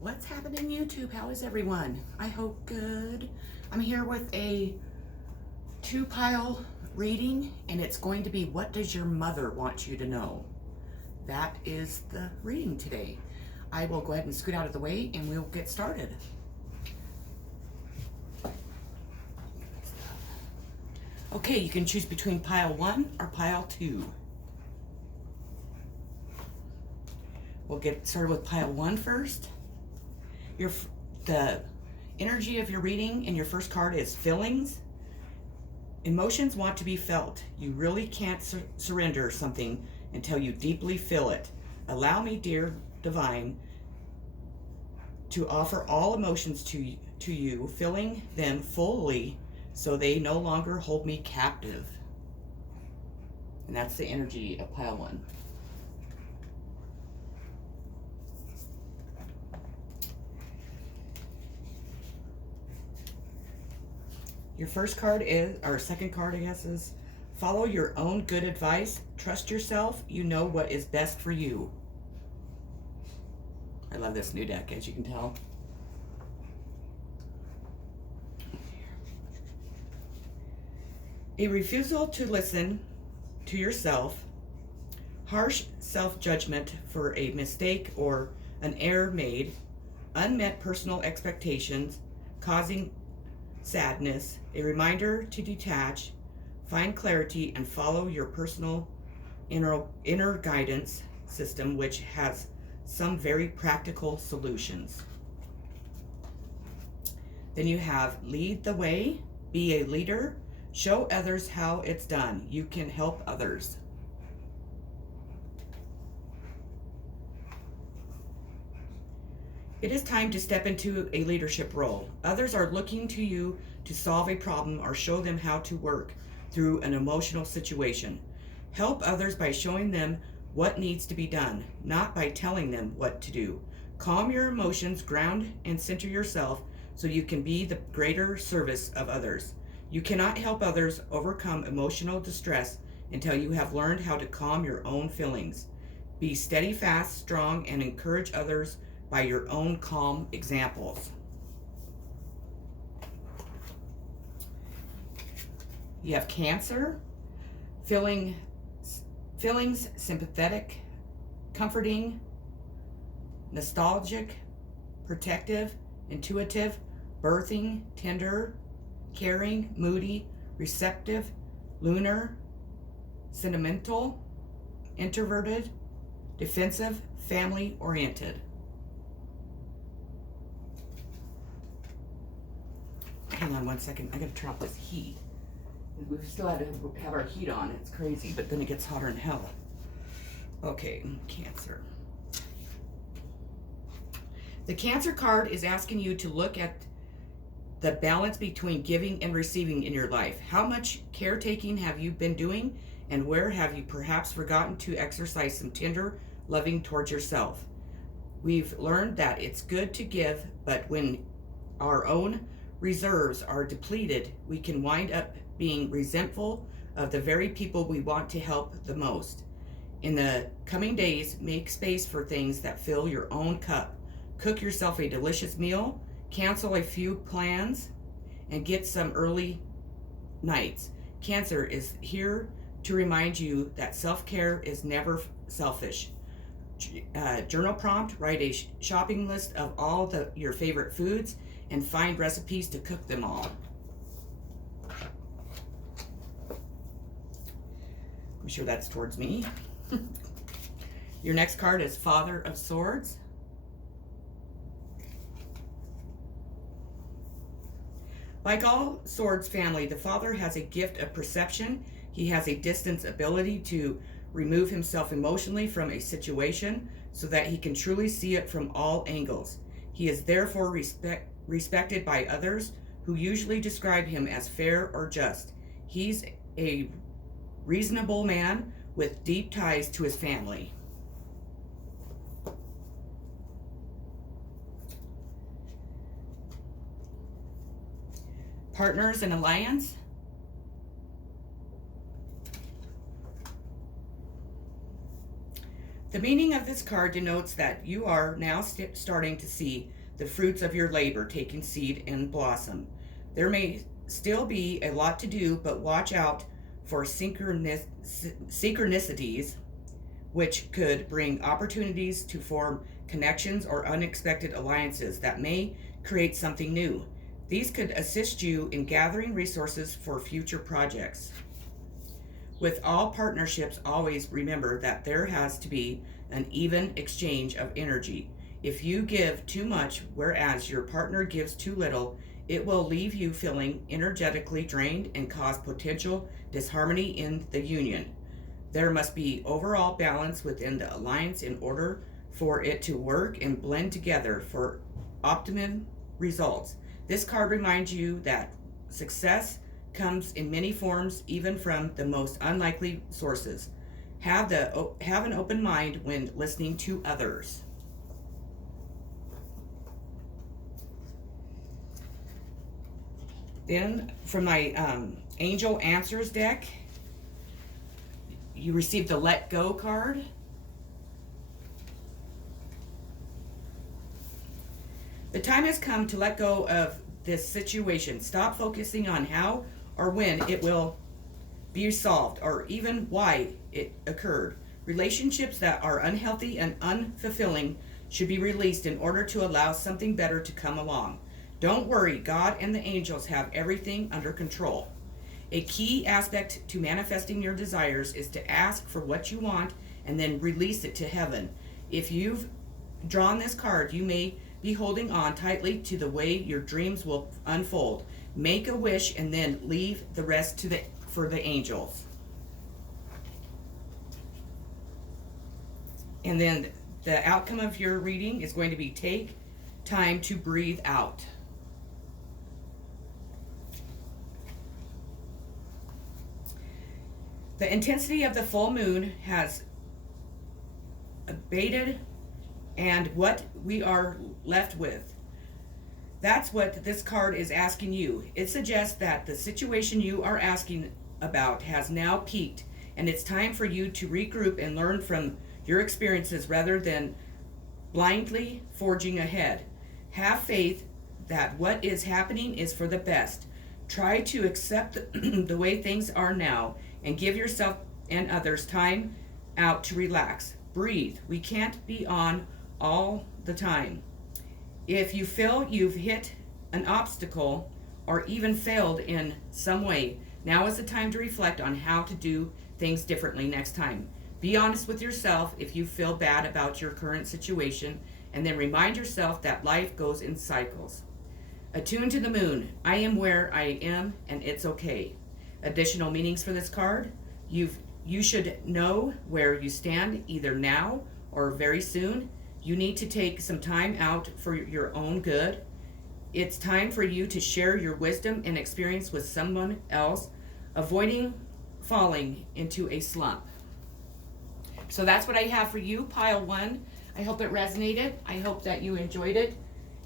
What's happening YouTube? How is everyone? I hope good. I'm here with a 2-pile reading, and it's going to be, what does your mother want you to know? That is the reading today. I will go ahead and scoot out of the way and we'll get started. Okay, you can choose between pile 1 or pile 2. We'll get started with pile 1 first. The energy of your reading and your first card is feelings. Emotions want to be felt. You really can't surrender something until you deeply feel it. Allow me, dear divine, to offer all emotions to you, feeling them fully so they no longer hold me captive. And that's the energy of pile 1. Your first card is, or second card, I guess, is follow your own good advice. Trust yourself. You know what is best for you. I love this new deck, as you can tell. A refusal to listen to yourself. Harsh self-judgment for a mistake or an error made. Unmet personal expectations causing sadness, a reminder to detach, find clarity, and follow your personal inner guidance system, which has some very practical solutions. Then you have lead the way, be a leader, show others how it's done. You can help others. It is time to step into a leadership role. Others are looking to you to solve a problem or show them how to work through an emotional situation. Help others by showing them what needs to be done, not by telling them what to do. Calm your emotions, ground and center yourself so you can be the greater service of others. You cannot help others overcome emotional distress until you have learned how to calm your own feelings. Be steady, fast, strong, and encourage others by your own calm examples. You have Cancer, feelings sympathetic, comforting, nostalgic, protective, intuitive, birthing, tender, caring, moody, receptive, lunar, sentimental, introverted, defensive, family oriented. Hang on one second, I gotta turn off this heat. We've still had to have our heat on, it's crazy, but then it gets hotter than hell. Okay, Cancer. The Cancer card is asking you to look at the balance between giving and receiving in your life. How much caretaking have you been doing, and where have you perhaps forgotten to exercise some tender loving towards yourself? We've learned that it's good to give, but when our own reserves are depleted, we can wind up being resentful of the very people we want to help the most. In the coming days, make space for things that fill your own cup. Cook yourself a delicious meal, cancel a few plans, and get some early nights. Cancer is here to remind you that self-care is never selfish. Journal prompt, write a shopping list of all your favorite foods and find recipes to cook them all. I'm sure that's towards me. Your next card is Father of Swords. Like all Swords family, the Father has a gift of perception. He has a distance ability to remove himself emotionally from a situation so that he can truly see it from all angles. He is therefore respected by others, who usually describe him as fair or just. He's a reasonable man with deep ties to his family. Partners in alliance. The meaning of this card denotes that you are now starting to see the fruits of your labor taking seed and blossom. There may still be a lot to do, but watch out for synchronicities, which could bring opportunities to form connections or unexpected alliances that may create something new. These could assist you in gathering resources for future projects. With all partnerships, always remember that there has to be an even exchange of energy. If you give too much, whereas your partner gives too little, it will leave you feeling energetically drained and cause potential disharmony in the union. There must be overall balance within the alliance in order for it to work and blend together for optimum results. This card reminds you that success comes in many forms, even from the most unlikely sources. Have an open mind when listening to others. Then, from my Angel Answers deck, you received the Let Go card. The time has come to let go of this situation. Stop focusing on how or when it will be solved, or even why it occurred. Relationships that are unhealthy and unfulfilling should be released in order to allow something better to come along. Don't worry, God and the angels have everything under control. A key aspect to manifesting your desires is to ask for what you want and then release it to heaven. If you've drawn this card, you may be holding on tightly to the way your dreams will unfold. Make a wish and then leave the rest for the angels. And then the outcome of your reading is going to be take time to breathe out. The intensity of the full moon has abated, and what we are left with. That's what this card is asking you. It suggests that the situation you are asking about has now peaked, and it's time for you to regroup and learn from your experiences rather than blindly forging ahead. Have faith that what is happening is for the best. Try to accept the way things are now and give yourself and others time out to relax. Breathe. We can't be on all the time. If you feel you've hit an obstacle or even failed in some way, now is the time to reflect on how to do things differently next time. Be honest with yourself if you feel bad about your current situation, and then remind yourself that life goes in cycles. Attune to the moon. I am where I am, and it's okay. Additional meanings for this card. You should know where you stand either now or very soon. You need to take some time out for your own good. It's time for you to share your wisdom and experience with someone else, avoiding falling into a slump. So that's what I have for you, pile one. I hope it resonated. I hope that you enjoyed it.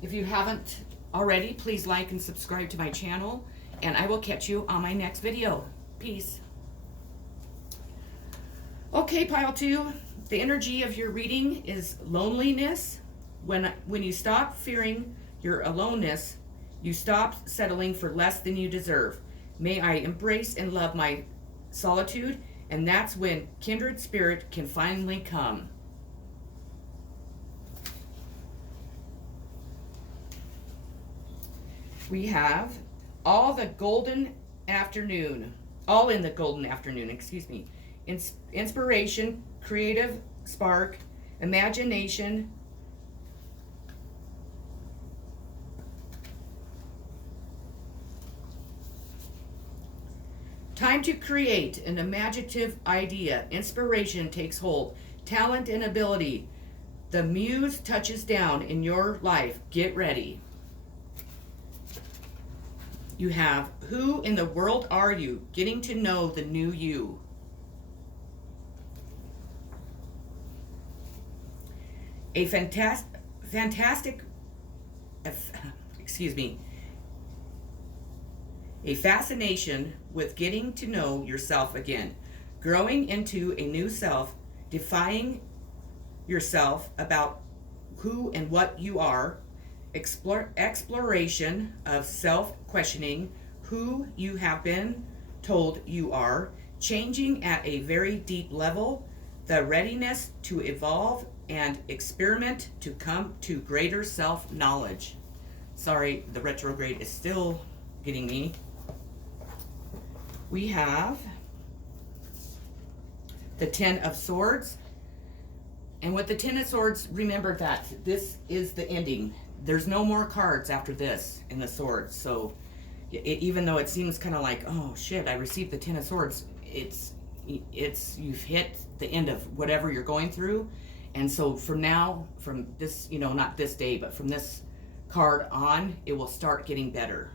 If you haven't already, please like and subscribe to my channel, and I will catch you on my next video. Peace. Okay, pile two. The energy of your reading is loneliness. When you stop fearing your aloneness, you stop settling for less than you deserve. May I embrace and love my solitude, and that's when kindred spirit can finally come. We have all in the golden afternoon, inspiration, creative spark, imagination, time to create an imaginative idea. Inspiration takes hold. Talent and ability. The muse touches down in your life. Get ready. You have who in the world are you? Getting to know the new you. A fascination with getting to know yourself again, growing into a new self, defying yourself about who and what you are, exploration of self-questioning who you have been told you are, changing at a very deep level, the readiness to evolve and experiment to come to greater self-knowledge. Sorry, the retrograde is still getting me. We have the Ten of Swords. And with the Ten of Swords, remember that this is the ending. There's no more cards after this in the Swords. So even though it seems kind of like, oh shit, I received the Ten of Swords, it's you've hit the end of whatever you're going through. And so from now, from this, not this day, but from this card on, it will start getting better.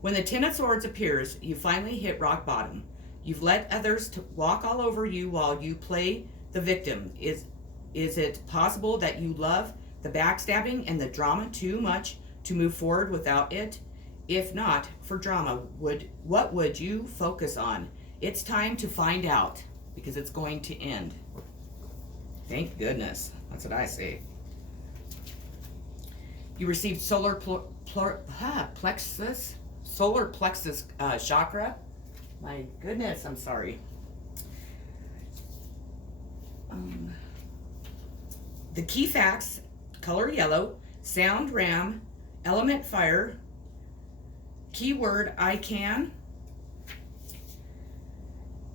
When the Ten of Swords appears, you finally hit rock bottom. You've let others walk all over you while you play the victim. Is it possible that you love the backstabbing and the drama too much to move forward without it? If not, for drama, what would you focus on? It's time to find out, because it's going to end. Thank goodness. That's what I say. You received solar plexus chakra. My goodness, I'm sorry. The key facts: color yellow, sound ram, element fire, keyword I can.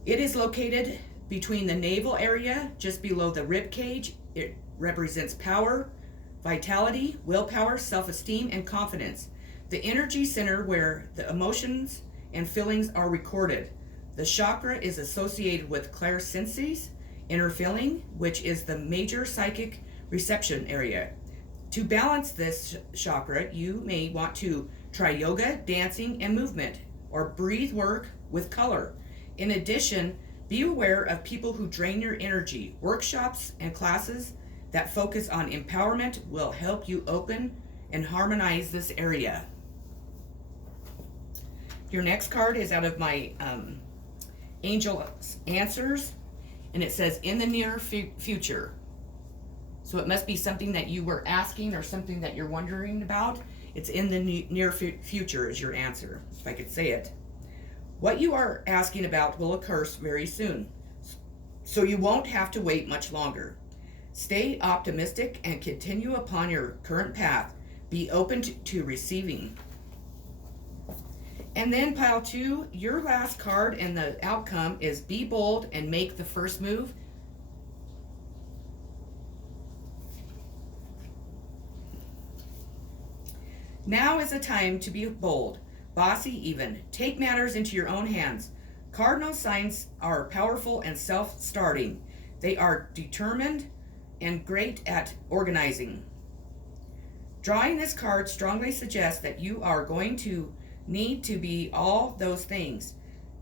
It is located between the navel area, just below the rib cage. It represents power, vitality, willpower, self-esteem, and confidence. The energy center where the emotions and feelings are recorded. The chakra is associated with clairsentience, inner feeling, which is the major psychic reception area. To balance this chakra, you may want to try yoga, dancing, and movement, or breathe work with color. In addition, be aware of people who drain your energy. Workshops and classes that focus on empowerment will help you open and harmonize this area. Your next card is out of my Angel Answers, and it says, in the near future. So it must be something that you were asking or something that you're wondering about. It's in the near future is your answer, if I could say it. What you are asking about will occur very soon, so you won't have to wait much longer. Stay optimistic and continue upon your current path. Be open to receiving. And then pile 2, your last card and the outcome is be bold and make the first move. Now is the time to be bold, bossy even. Take matters into your own hands. Cardinal signs are powerful and self-starting. They are determined and great at organizing. Drawing this card strongly suggests that you are going to need to be all those things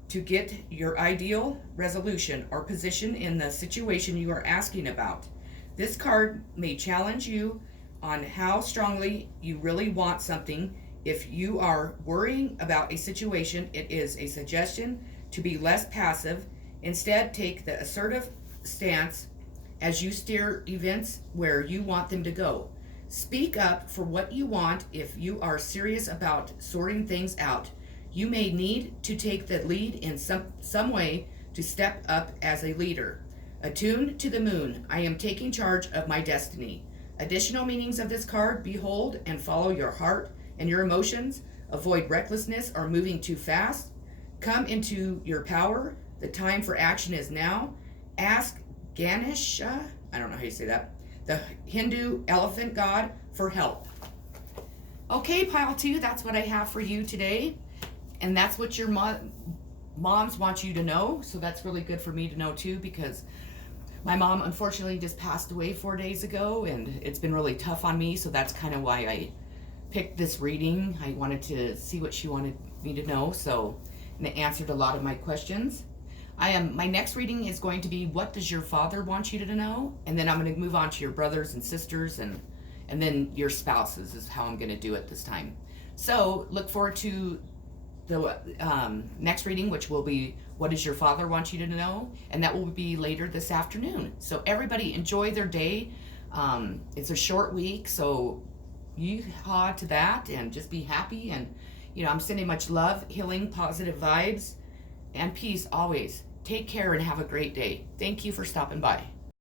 to get your ideal resolution or position in the situation you are asking about. This card may challenge you on how strongly you really want something. If you are worrying about a situation, it is a suggestion to be less passive. Instead, take the assertive stance as you steer events where you want them to go. Speak up for what you want if you are serious about sorting things out. You may need to take the lead in some way to step up as a leader. Attune to the moon. I am taking charge of my destiny. Additional meanings of this card: behold and follow your heart and your emotions. Avoid recklessness or moving too fast. Come into your power. The time for action is now. Ask Ganesha, I don't know how you say that, the Hindu elephant god, for help. Okay, pile 2, that's what I have for you today. And that's what your moms want you to know. So that's really good for me to know too, because my mom unfortunately just passed away 4 days ago, and it's been really tough on me. So that's kind of why I picked this reading. I wanted to see what she wanted me to know. So, and it answered a lot of my questions. My next reading is going to be, what does your father want you to know? And then I'm going to move on to your brothers and sisters, and then your spouses is how I'm going to do it this time. So look forward to the next reading, which will be what does your Father want you to know, and that will be later this afternoon. So everybody enjoy their day. It's a short week, so yeehaw to that, and just be happy. And I'm sending much love, healing, positive vibes, and peace always. Take care and have a great day. Thank you for stopping by.